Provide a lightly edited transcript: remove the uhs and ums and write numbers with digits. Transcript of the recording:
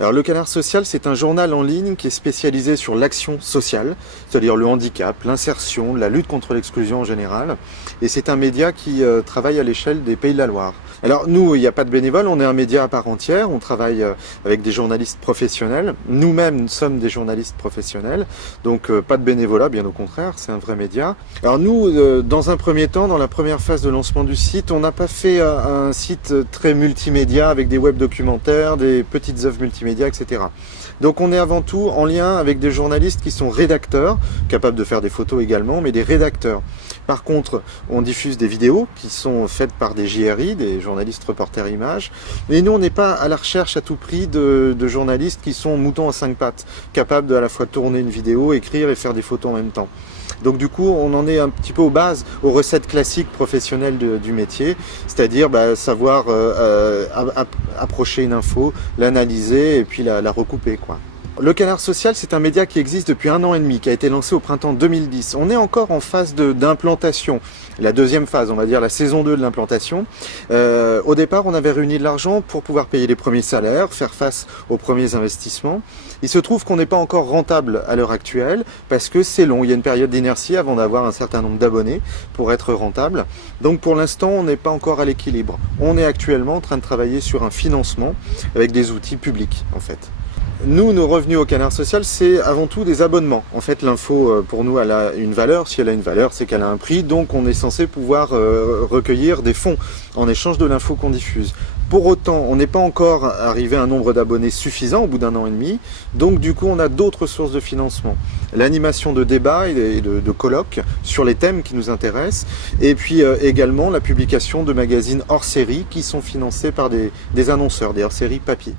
Alors le Canard Social, c'est un journal en ligne qui est spécialisé sur l'action sociale, c'est-à-dire le handicap, l'insertion, la lutte contre l'exclusion en général. Et c'est un média qui travaille à l'échelle des Pays de la Loire. Alors nous, il n'y a pas de bénévoles, on est un média à part entière, on travaille avec des journalistes professionnels. Nous-mêmes, nous sommes des journalistes professionnels, donc pas de bénévolat, bien au contraire, c'est un vrai média. Alors nous, dans un premier temps, dans la première phase de lancement du site, on n'a pas fait un site très multimédia avec des web documentaires, des petites œuvres multimédia, etc. Donc on est avant tout en lien avec des journalistes qui sont rédacteurs, capables de faire des photos également, mais des rédacteurs. Par contre, on diffuse des vidéos qui sont faites par des JRI, des journalistes reporters images, mais nous on n'est pas à la recherche à tout prix de journalistes qui sont moutons à 5 pattes, capables de à la fois tourner une vidéo, écrire et faire des photos en même temps. Donc du coup, on en est un petit peu aux bases, aux recettes classiques professionnelles du métier, c'est-à-dire savoir approcher une info, l'analyser et puis la recouper, quoi. Le Canard Social, c'est un média qui existe depuis 1 an et demi, qui a été lancé au printemps 2010. On est encore en phase d'implantation, la deuxième phase, on va dire la saison 2 de l'implantation. Au départ, on avait réuni de l'argent pour pouvoir payer les premiers salaires, faire face aux premiers investissements. Il se trouve qu'on n'est pas encore rentable à l'heure actuelle, parce que c'est long, il y a une période d'inertie avant d'avoir un certain nombre d'abonnés pour être rentable. Donc pour l'instant, on n'est pas encore à l'équilibre. On est actuellement en train de travailler sur un financement avec des outils publics, en fait. Nous, nos revenus au Canard Social, c'est avant tout des abonnements. En fait, l'info, pour nous, elle a une valeur. Si elle a une valeur, c'est qu'elle a un prix. Donc, on est censé pouvoir recueillir des fonds en échange de l'info qu'on diffuse. Pour autant, on n'est pas encore arrivé à un nombre d'abonnés suffisant au bout d'1 an et demi. Donc, du coup, on a d'autres sources de financement. L'animation de débats et de colloques sur les thèmes qui nous intéressent. Et puis, également, la publication de magazines hors série qui sont financés par des annonceurs, des hors séries papier.